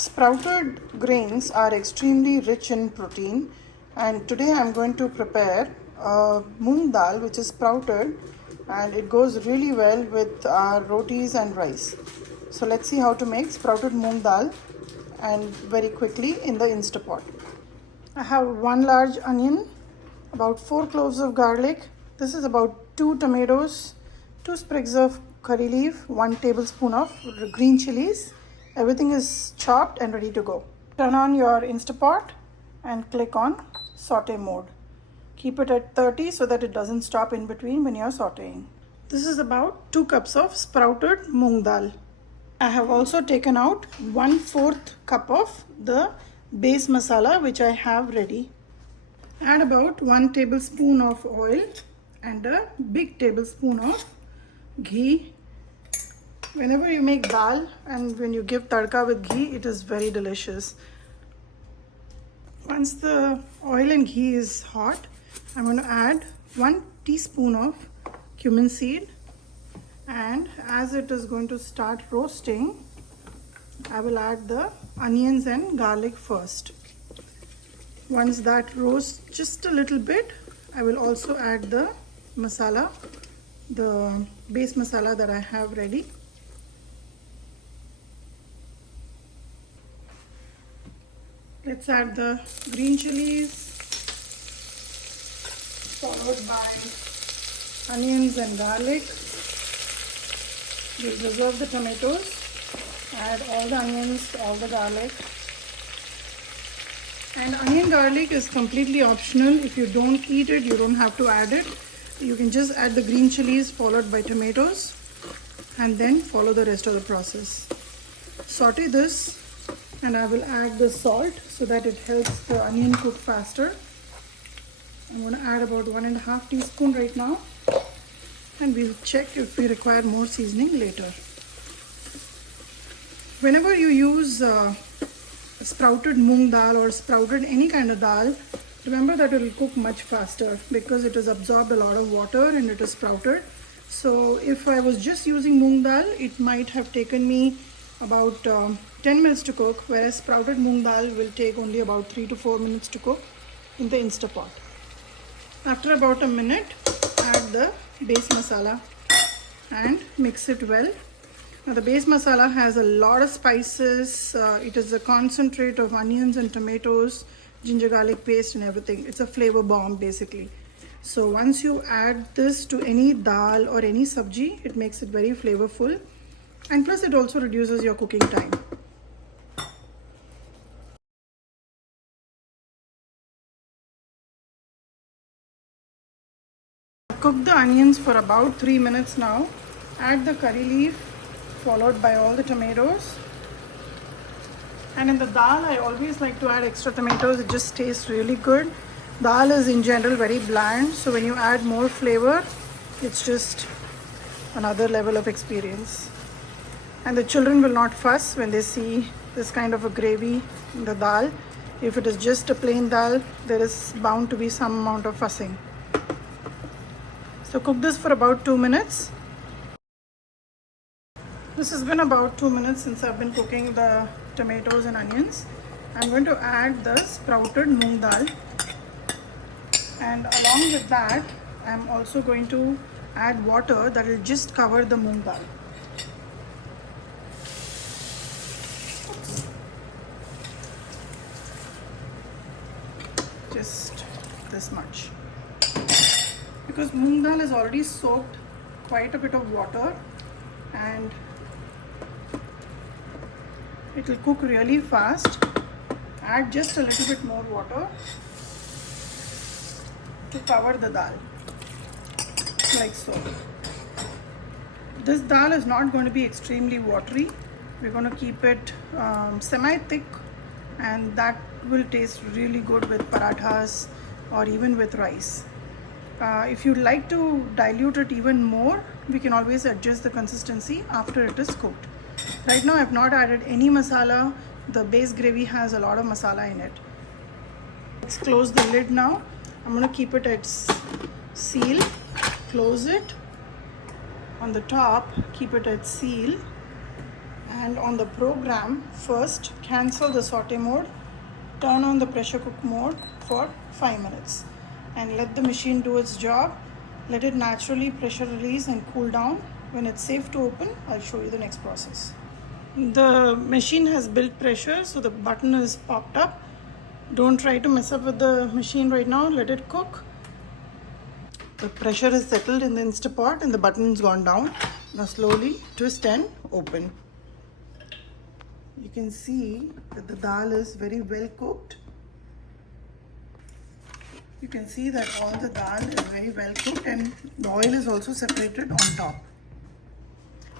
Sprouted grains are extremely rich in protein, and today I'm going to prepare moong dal, which is sprouted, and it goes really well with our rotis and rice. So let's see how to make sprouted moong dal, and very quickly in the Instapot. I have one large onion, about 4 cloves of garlic. This is about 2 tomatoes, 2 sprigs of curry leaf, 1 tablespoon of green chilies. Everything is chopped and ready to go. Turn on your Instapot and click on saute mode. Keep it at 30 so that it doesn't stop in between when you're sauteing. This is about 2 cups of sprouted moong dal. I have also taken out 1/4 cup of the base masala which I have ready. Add about 1 tablespoon of oil and a big tablespoon of ghee. Whenever you make dal and when you give tadka with ghee, it is very delicious. Once the oil and ghee is hot, I'm going to add 1 teaspoon of cumin seed, and as it is going to start roasting, I will add the onions and garlic first. Once that roasts just a little bit, I will also add the masala, the base masala that I have ready. Let's add the green chilies, followed by onions and garlic. We'll reserve the tomatoes. Add all the onions, all the garlic. And onion garlic is completely optional. If you don't eat it, you don't have to add it. You can just add the green chilies followed by tomatoes and then follow the rest of the process. Saute this, and I will add the salt so that it helps the onion cook faster. I'm going to add about 1.5 teaspoon right now, and we'll check if we require more seasoning later. Whenever you use sprouted moong dal or sprouted any kind of dal, remember that it will cook much faster because it has absorbed a lot of water and it is sprouted. So if I was just using moong dal, it might have taken me about 10 minutes to cook, whereas sprouted moong dal will take only about 3 to 4 minutes to cook in the Instapot. After about a minute, add the base masala and mix it well. Now the base masala has a lot of spices. It is a concentrate of onions and tomatoes, ginger garlic paste and everything. It's a flavor bomb basically. So once you add this to any dal or any sabji, it makes it very flavorful, and plus it also reduces your cooking time. Cook the onions for about 3 minutes now. Add the curry leaf followed by all the tomatoes. And in the dal, I always like to add extra tomatoes. It just tastes really good. Dal is in general very bland, so when you add more flavor, it's just another level of experience. And the children will not fuss when they see this kind of a gravy in the dal. If it is just a plain dal, there is bound to be some amount of fussing. So cook this for about 2 minutes. This has been about 2 minutes since I've been cooking the tomatoes and onions. I'm going to add the sprouted moong dal, and along with that I'm also going to add water that will just cover the moong dal. Just this much, because moong dal is already soaked quite a bit of water and it will cook really fast. Add just a little bit more water to cover the dal, like so. This dal is not going to be extremely watery. We're going to keep it semi-thick, and that will taste really good with parathas or even with rice. If you'd like to dilute it even more, we can always adjust the consistency after it is cooked. Right now I've not added any masala. The base gravy has a lot of masala in it. Let's close the lid now. I'm going to keep it at seal. Close it. On the top, keep it at seal. And on the program, first cancel the saute mode, turn on the pressure cook mode for 5 minutes and let the machine do its job. Let it naturally pressure release and cool down. When it's safe to open, I'll show you the next process. The machine has built pressure, so the button is popped up. Don't try to mess up with the machine right now, let it cook. The pressure is settled in the Instapot and the button's gone down. Now slowly twist and open. You can see that the dal is very well cooked. You can see that all the dal is very well cooked and the oil is also separated on top.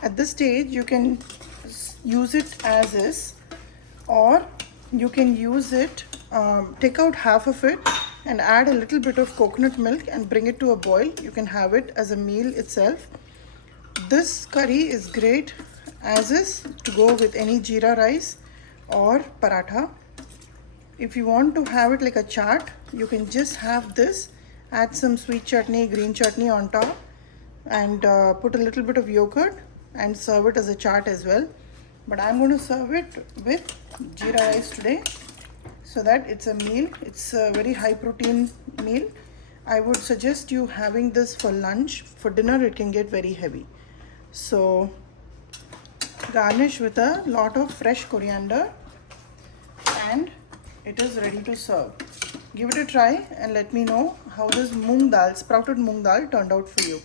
At this stage, you can use it as is, or you can use it, take out half of it and add a little bit of coconut milk and bring it to a boil. You can have it as a meal itself. This curry is great as is to go with any jeera rice or paratha. If you want to have it like a chaat, you can just have this, add some sweet chutney, green chutney on top, and put a little bit of yogurt and serve it as a chaat as well. But I'm going to serve it with jeera rice today so that it's a meal. It's a very high protein meal. I would suggest you having this for lunch. For dinner, it can get very heavy. So garnish with a lot of fresh coriander and it is ready to serve. Give it a try and let me know how this moong dal, sprouted moong dal, turned out for you.